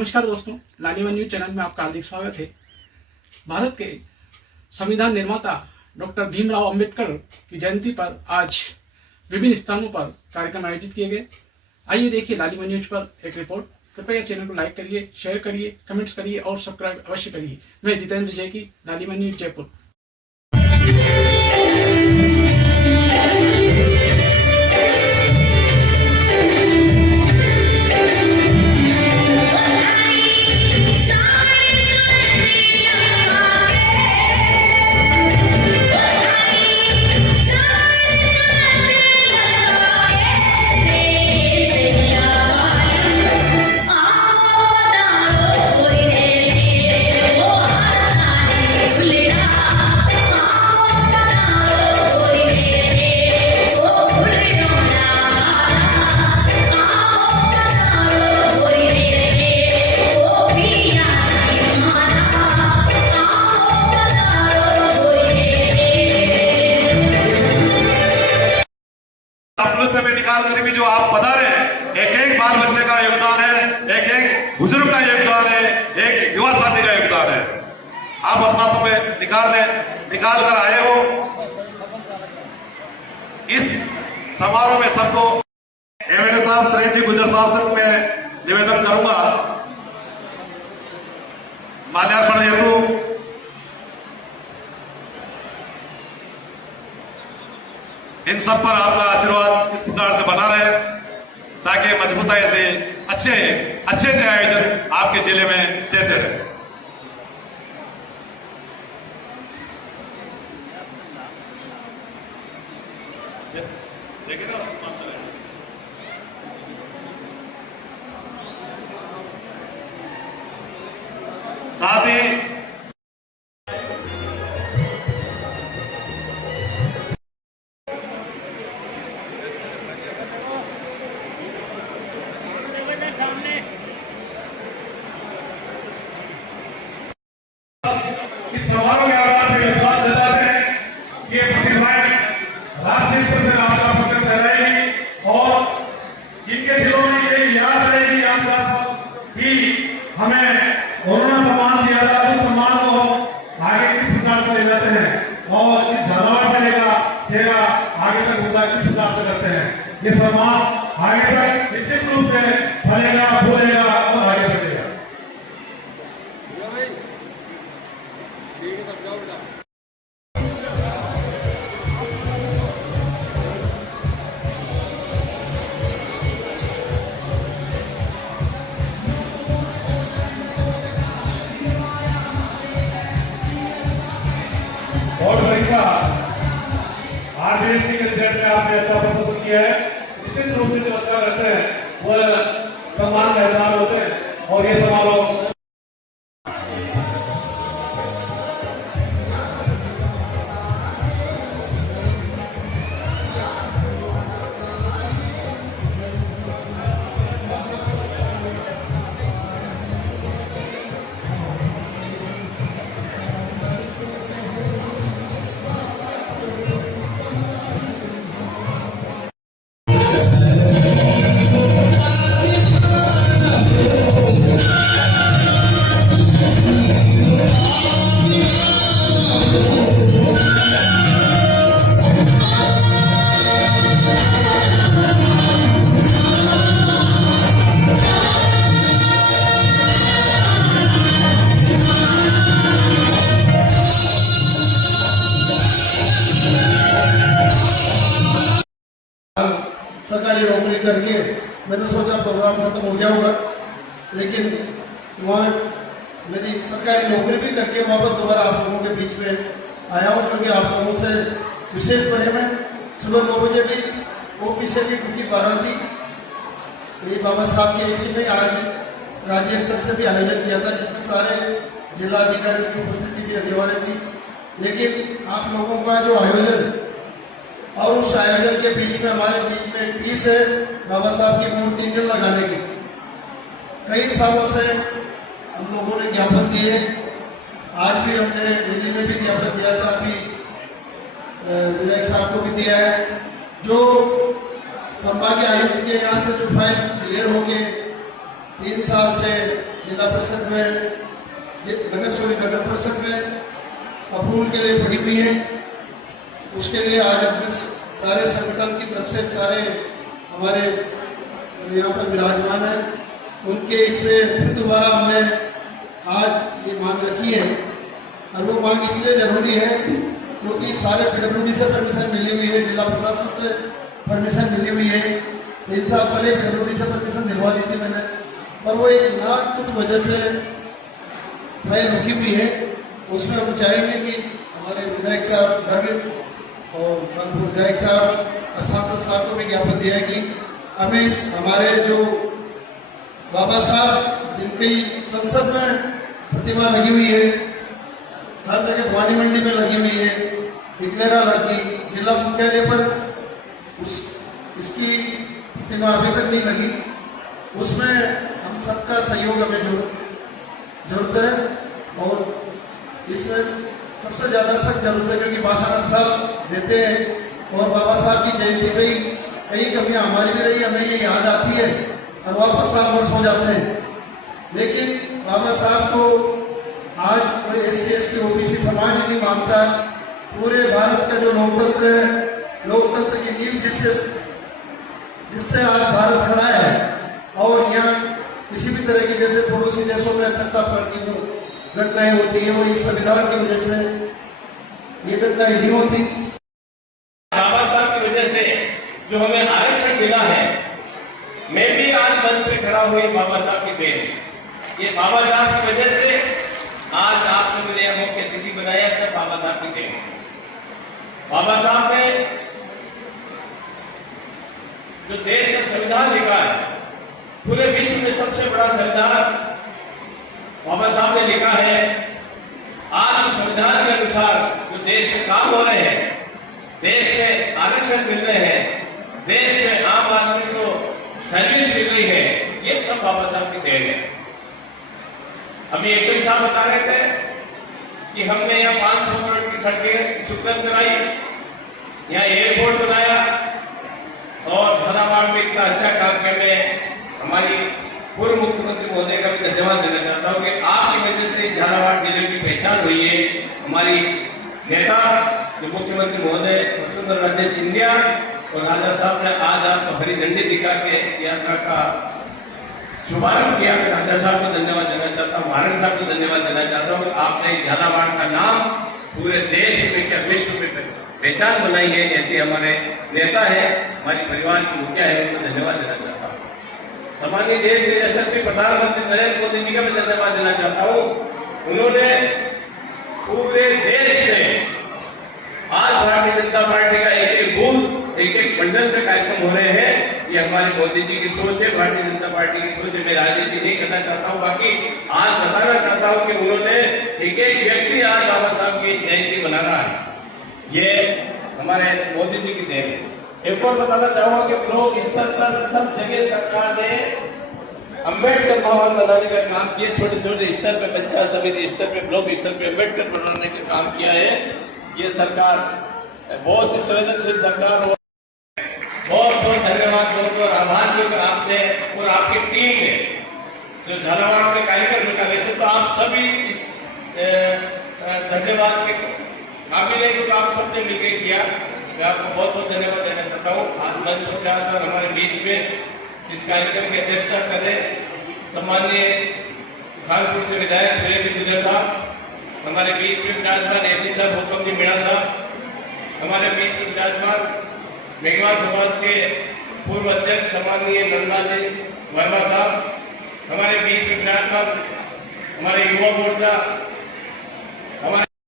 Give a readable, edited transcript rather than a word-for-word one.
नमस्कार दोस्तों, लालीवन news channel में आपका हार्दिक स्वागत है। भारत के संविधान निर्माता डॉक्टर भीमराव अंबेडकर की जयंती पर आज विभिन्न स्थानों पर कार्यक्रम आयोजित किए गए। आइए देखिए लालीवन न्यूज पर एक रिपोर्ट। कृपया चैनल को लाइक करिए, शेयर करिए, कमेंट्स करिए और सब्सक्राइब अवश्य करिए। मैं जितेंद्र जैकी, लालीवन न्यूज जयपुर। समय निकाल कर भी जो आप बता रहे हैं, एक एक बाल बच्चे का योगदान है, एक एक बुजुर्ग का योगदान है, एक युवा साथी का योगदान है। आप अपना समय निकाल कर आए हो। इस समारोह में सबको एमएलए साहब सुरेश जी गुजर साहब से मैं निवेदन करूंगा, माल्यार्पण हेतु इन सब पर आपका आशीर्वाद इस प्रकार से बना रहे, ताकि मजबूताई से अच्छे आयोजन आपके जिले में देते रहे। देखिए ना, साथ ही इस समारोह में आप विश्वास जताते हैं कि ये प्रतिभाएं राष्ट्रीय स्तर पर आपका पसंद कराएगी और इनके दिलों में ये याद रहेगी कि हमें कोरोना सम्मान दिया था, उस सम्मान को हम आगे किस प्रकार से ले जाते हैं और इस धनवान मेले का सेवा आगे तक होता किस प्रकार से करते हैं। ये सम्मान आगे तक निश्चित रूप से फलेगा, फूलेगा और आगे बढ़ेगा। बोर्ड परीक्षा आरबीएससी के रिजल्ट में आपने अच्छा प्रदर्शन किया है। निश्चित रूप से जो अच्छा रहते हैं वह सम्मान का हकदार होते हैं और ये समारोह सरकारी नौकरी करके मैंने सोचा प्रोग्राम खत्म हो गया होगा, लेकिन वहाँ मेरी सरकारी नौकरी भी करके वापस दोबारा आप लोगों के बीच में आया हूँ, क्योंकि आप लोगों से विशेष बने में सुबह 9 बजे भी ओपीसी की ड्यूटी 12 थी। ये बाबा साहब के इसी में आज राज्य स्तर से भी आयोजन किया था, जिसमें सारे जिला अधिकारी की उपस्थिति भी अनिवार्य थी। लेकिन आप लोगों का जो आयोजन और उस आयोजन के बीच में हमारे बीच में एक पीस है बाबा साहब की मूर्ति इंजन लगाने की। कई सालों से हम लोगों ने ज्ञापन दिए, आज भी हमने दिल्ली में भी ज्ञापन दिया था, अभी विधायक साहब को भी दिया है। जो संभागीय आयुक्त के यहाँ से जो फाइल क्लियर हो गए 3 साल से में नगर परिषद में अप्रूवल के लिए पड़ी हुई है। उसके लिए आज अपने सारे संगठन की तरफ से सारे हमारे यहाँ पर विराजमान हैं, उनके इससे फिर दोबारा हमने आज ये मांग रखी है। और वो मांग इसलिए जरूरी है क्योंकि सारे PWD से परमिशन मिली हुई है, जिला प्रशासन से परमिशन मिली हुई है। 3 साल पहले PWD से परमिशन दिलवा दी थी मैंने, पर वो एक ना कुछ वजह से फाइल रुकी हुई है। उसमें हम चाहेंगे कि हमारे विधायक साहब गर्ग और कानपुर विधायक साहब और सांसद साहब को भी ज्ञापन दिया है कि हमें हमारे जो बाबा साहब जिनकी संसद में प्रतिमा लगी हुई है, हर जगह भवानी मंडी में लगी हुई है, इकलेरा लगी, जिला मुख्यालय पर इसकी प्रतिमा अभी तक नहीं लगी। उसमें हम सबका सहयोग हमें जरूरत है और इसमें सबसे ज्यादा सख्त जरूरत है क्योंकि भाषण हर साल देते हैं और बाबा साहब की जयंती पे ही कई कमियां हमारी भी रही, हमें ये याद आती है और वापस साल वर्ष हो जाते हैं। लेकिन बाबा साहब को आज कोई SC ST OBC समाज ही नहीं मानता। पूरे भारत का जो लोकतंत्र है, लोकतंत्र की नींव जिससे आज भारत खड़ा है और यहाँ किसी भी तरह की जैसे पड़ोसी देशों में तख्तापलट की घटनाएं होती है, वो इस संविधान की वजह से ये घटनाएं नहीं होती। बाबा साहब की वजह से जो हमें आरक्षण मिला है, मैं भी आज मंच पे खड़ा हुई बाबा साहब की देन। ये बाबा साहब की वजह से आज आपने मेरे यहाँ मुख्य अतिथि बनाया, सब बाबा साहब की देन। बाबा साहब ने जो देश का संविधान लिखा है, पूरे विश्व में सबसे बड़ा संविधान बाबा साहब ने लिखा है। आज संविधान के अनुसार जो देश में काम हो रहे हैं, देश में आरक्षण मिल रहे हैं, देश में आम आदमी को सर्विस मिल रही है, ये सब बाबा साहब की देन है। अभी एक्शन साहब बता रहे थे कि हमने यहाँ 500 करोड़ की सड़कें सुकृत कराई, यहाँ एयरपोर्ट बनाया और झालावाड़ में इतना अच्छा काम करने हमारी पूर्व मुख्यमंत्री महोदय का भी धन्यवाद देना चाहता हूँ कि आपकी वजह से झालावाड़ जिले की पहचान हुई है। हमारी नेता जो मुख्यमंत्री महोदय वसुंधरा राजे सिंधिया और राजा साहब ने आज आपको हरी झंडी दिखा के यात्रा का शुभारंभ किया। राजा साहब को धन्यवाद देना चाहता हूँ, महाराज साहब को धन्यवाद देना चाहता हूँ। आपने झालावाड़ का नाम पूरे देश में क्या विश्व में पहचान बनाई है। ऐसे हमारे नेता है, हमारे परिवार की मुखिया है, उनको धन्यवाद देना चाहता हूँ। सामान्य देश के यशस्वी प्रधानमंत्री नरेंद्र मोदी जी का मैं धन्यवाद देना चाहता हूँ। उन्होंने पूरे देश में आज भारतीय जनता पार्टी का एक बूथ, एक मंडल पे कार्यक्रम हो रहे हैं। ये हमारे मोदी जी की सोच है, भारतीय जनता पार्टी की सोच है। मैं राजनीति नहीं करना चाहता हूँ, बाकी आज बताना चाहता हूँ कि उन्होंने एक व्यक्ति आज बाबा साहब की जयंती मना रहा है, ये हमारे मोदी जी की देन है। एक और बताना चाहूंगा कि ब्लॉक स्तर पर सब जगह सरकार ने अम्बेडकर भवन बनाने का काम किया। छोटे छोटे स्तर पे, पंचायत समिति स्तर पे, ब्लॉक स्तर पे अम्बेडकर बनाने का काम किया है। ये सरकार बहुत ही संवेदनशील सरकार हो। बहुत बहुत धन्यवाद, बहुत बहुत आभार व्यक्त आपने और आपकी टीम ने जो झालावाड़ के कार्यक्रम का। वैसे तो आप सभी इस धन्यवाद के काबिल है जो आप सबने मिलकर किया। मैं आपको बहुत बहुत धन्यवाद देना चाहता हूँ। आज मंच पर हमारे बीच में इस कार्यक्रम की अध्यक्षता करें सम्माननीय कानपुर से विधायक सुरेंद्र गुजर साहब, हमारे बीच में विराजमान एसी साहब हुक्म जी मीणा साहब, हमारे बीच में विराजमान मेघवाल समाज के पूर्व अध्यक्ष सम्माननीय नंदा जी वर्मा साहब, हमारे बीच में विराजमान हमारे युवा मोर्चा